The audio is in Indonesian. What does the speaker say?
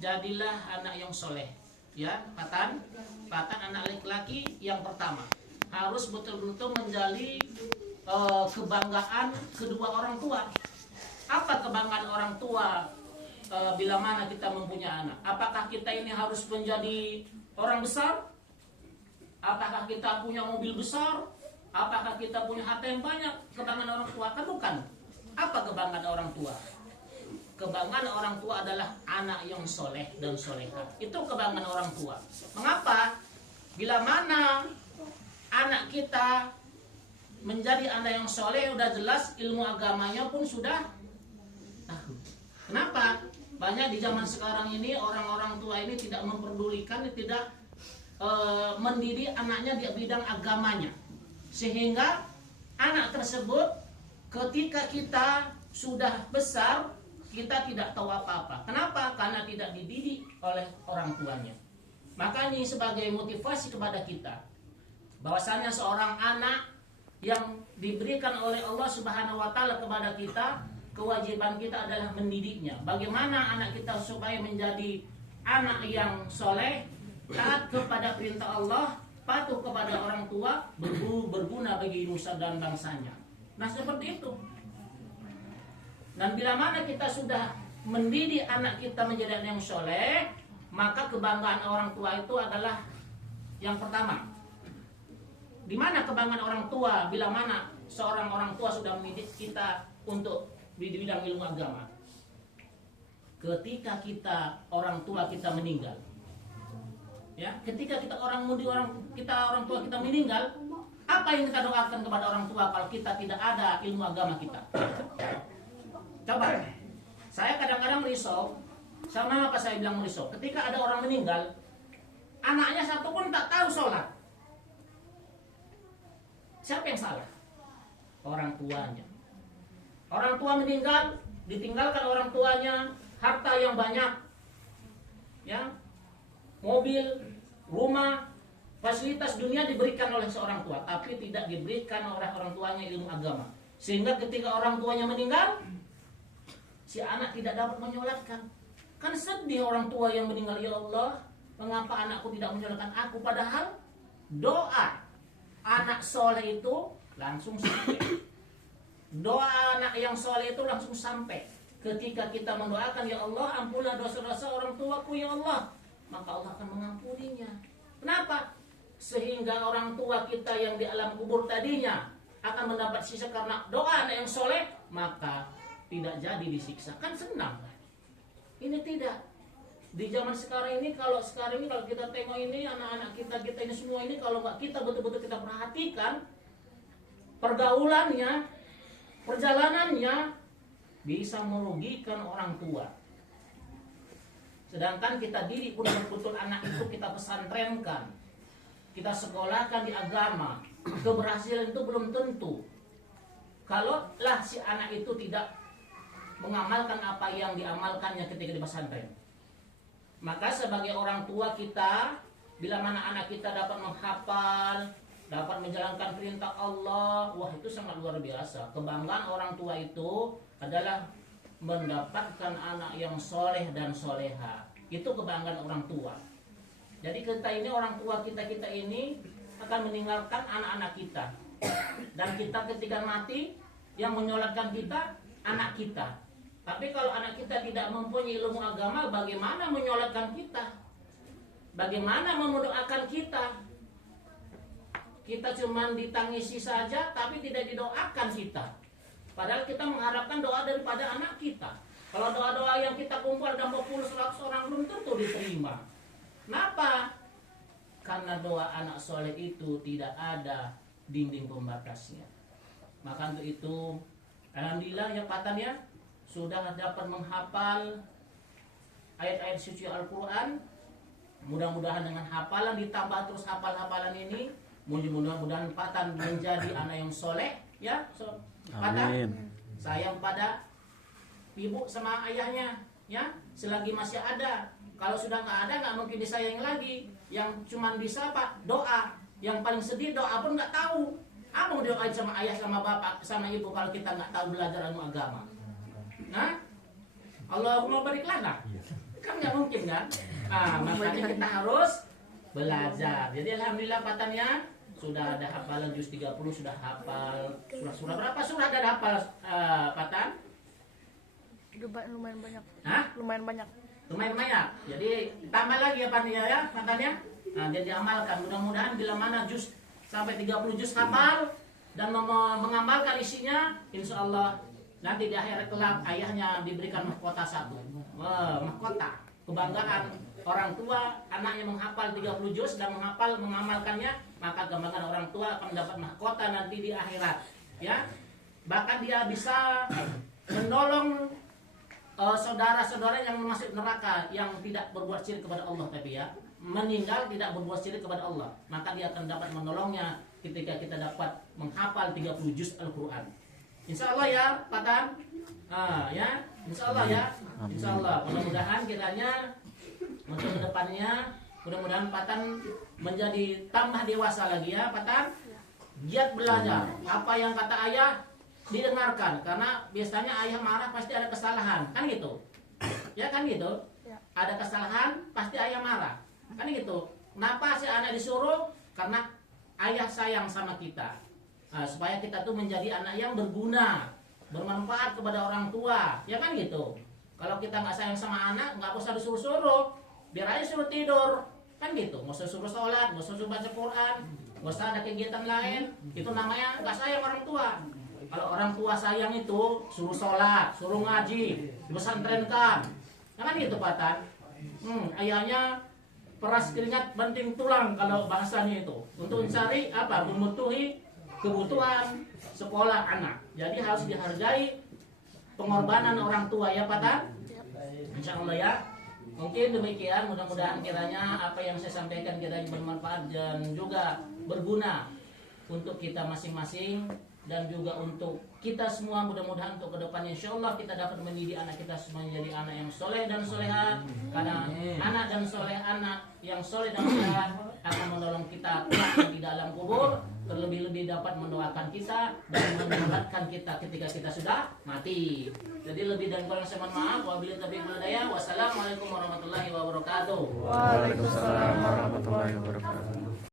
jadilah anak yang soleh. Ya, Patan anak laki-laki yang pertama harus betul-betul menjadi kebanggaan kedua orang tua. Apa kebanggaan orang tua bila mana kita mempunyai anak? Apakah kita ini harus menjadi orang besar? Apakah kita punya mobil besar? Apakah kita punya harta yang banyak? Kebanggaan orang tua kan bukan. Apa kebanggaan orang tua? Kebanggaan orang tua adalah anak yang soleh dan soleha. Itu kebanggaan orang tua. Mengapa? Bila mana anak kita menjadi anak yang soleh, sudah jelas ilmu agamanya pun sudah tahu. Kenapa? Banyak di zaman sekarang ini orang-orang tua ini tidak memperdulikan, tidak mendidik anaknya di bidang agamanya. Sehingga anak tersebut ketika kita sudah besar, kita tidak tahu apa-apa. Kenapa? Karena tidak dididik oleh orang tuanya. Makanya sebagai motivasi kepada kita, bahwasanya seorang anak yang diberikan oleh Allah Subhanahu wa taala kepada kita, kewajiban kita adalah mendidiknya. Bagaimana anak kita supaya menjadi anak yang soleh, taat kepada perintah Allah, patuh kepada orang tua, berguna bagi nusa dan bangsanya. Nah, seperti itu. Dan bila mana kita sudah mendidik anak kita menjadi anak yang soleh, maka kebanggaan orang tua itu adalah yang pertama. Di mana kebanggaan orang tua bila mana seorang orang tua sudah mendidik kita untuk di bidang ilmu agama? Ketika orang tua kita meninggal. Ya, ketika orang tua kita meninggal, apa yang kita doakan kepada orang tua kalau kita tidak ada ilmu agama kita? Coba, saya kadang-kadang risau. Sama apa saya bilang risau? Ketika ada orang meninggal, anaknya satu pun tak tahu sholat. Siapa yang salah? Orang tuanya. Orang tua meninggal, ditinggalkan orang tuanya harta yang banyak, ya, mobil, rumah, fasilitas dunia diberikan oleh seorang tua, tapi tidak diberikan oleh orang tuanya ilmu agama. Sehingga ketika orang tuanya meninggal, si anak tidak dapat menyolatkan. Kan sedih orang tua yang meninggal, ya Allah, mengapa anakku tidak menyolatkan aku? Padahal doa anak soleh itu langsung sampai. Doa anak yang soleh itu langsung sampai. Ketika kita mendoakan, ya Allah, ampunilah dosa-dosa orang tuaku, ya Allah, maka Allah akan mengampuninya. Kenapa? Sehingga orang tua kita yang di alam kubur tadinya akan mendapat sisa karena doa anak yang soleh, maka tidak jadi disiksa. Kan senang. Ini tidak. Di zaman sekarang ini, kalau kita tengok ini anak-anak kita ini semua ini, kalau nggak kita betul-betul kita perhatikan pergaulannya, perjalanannya, bisa merugikan orang tua. Sedangkan kita didik pun betul-betul anak itu kita pesantrenkan, kita sekolahkan di agama, keberhasilan itu belum tentu. Kalaulah si anak itu tidak mengamalkan apa yang diamalkannya ketika di pesantren. Maka sebagai orang tua kita, bila mana anak kita dapat menghafal, dapat menjalankan perintah Allah, wah itu sangat luar biasa. Kebanggaan orang tua itu adalah mendapatkan anak yang soleh dan soleha. Itu kebanggaan orang tua. Jadi kita ini, orang tua kita ini akan meninggalkan anak-anak kita. Dan kita ketika mati, yang menyolatkan kita, anak kita. Tapi kalau anak kita tidak mempunyai ilmu agama, bagaimana menyolatkan kita? Bagaimana mendoakan kita? Kita cuma ditangisi saja, tapi tidak didoakan kita. Padahal kita mengharapkan doa daripada anak kita. Kalau doa-doa yang kita kumpul ada 50-100 orang belum tentu diterima. Kenapa? Karena doa anak soleh itu tidak ada dinding pembatasnya. Maka untuk itu, alhamdulillah ya Patan ya, sudah dapat menghafal ayat-ayat suci Al-Quran. Mudah-mudahan dengan hafalan ditambah terus hafal-hafalan ini, mudah-mudahan Patan menjadi anak yang soleh ya. Patan sayang pada ibu sama ayahnya ya, selagi masih ada. Kalau sudah nggak ada, nggak mungkin disayang lagi. Yang cuman bisa Pak doa. Yang paling sedih doa pun nggak tahu. Apa mau doain sama ayah, sama bapak, sama ibu kalau kita nggak tahu belajar ilmu agama? Nah, Allahumma barik lana. Kan nggak mungkin kan? Nah, makanya kita harus belajar. Jadi alhamdulillah patannya sudah ada hafalan juz 30, sudah hafal surah-surah berapa surah ada hafal patan? Lumayan banyak. Hah? Lumayan banyak. Lumayan banyak. Jadi tambah lagi ya patannya ya patannya. Nah, dia diamalkan. Mudah-mudahan bila mana juz sampai 30 juz hafal dan mengamalkan isinya, insya Allah nanti di akhirat kelak ayahnya diberikan mahkota satu. Mahkota kebanggaan orang tua anaknya menghafal 30 juz dan mengamalkannya, maka kebanggaan orang tua akan mendapat mahkota nanti di akhirat ya. Bahkan dia bisa menolong saudara-saudara yang masuk neraka yang tidak berbuat syirik kepada Allah, tapi ya meninggal tidak berbuat syirik kepada Allah, maka dia akan dapat menolongnya ketika kita dapat menghafal 30 juz Al-Quran. Insya Allah ya Patan, ya Insya Allah ya, Insya Allah. Mudah-mudahan kiranya untuk kedepannya, mudah-mudahan Patan menjadi tambah dewasa lagi ya Patan, giat belajar. Apa yang kata ayah didengarkan, karena biasanya ayah marah pasti ada kesalahan, kan gitu, ya kan gitu, ada kesalahan pasti ayah marah, kan gitu. Kenapa si anak disuruh? Karena ayah sayang sama kita. Nah, supaya kita tuh menjadi anak yang berguna, bermanfaat kepada orang tua, ya kan gitu. Kalau kita nggak sayang sama anak, nggak usah disuruh-suruh, biar aja suruh tidur, kan gitu. Nggak usah suruh sholat, nggak usah suruh baca Quran, nggak usah ada kegiatan lain, itu namanya nggak sayang orang tua. Kalau orang tua sayang itu suruh sholat, suruh ngaji, dipesantrenkan, kan gitu Patan. Ayahnya peras keringat banting tulang kalau bahasanya itu, untuk mencari apa? Memenuhi kebutuhan sekolah anak. Jadi harus dihargai pengorbanan orang tua ya Patan. Insya Allah ya. Mungkin demikian, mudah-mudahan kiranya apa yang saya sampaikan kiranya bermanfaat dan juga berguna untuk kita masing-masing dan juga untuk kita semua. Mudah-mudahan untuk kedepannya insya Allah kita dapat mendidik anak kita semua menjadi anak yang soleh dan soleha, karena anak dan soleh, anak yang soleh dan soleha akan menolong kita di dalam kubur, terlebih-lebih dapat mendoakan kita dan mendoakan kita ketika kita sudah mati. Jadi lebih dan kurang saya mohon maaf. Wabillahi taufiq wal hidayah. Wassalamualaikum warahmatullahi wabarakatuh. Waalaikumsalam warahmatullahi wabarakatuh.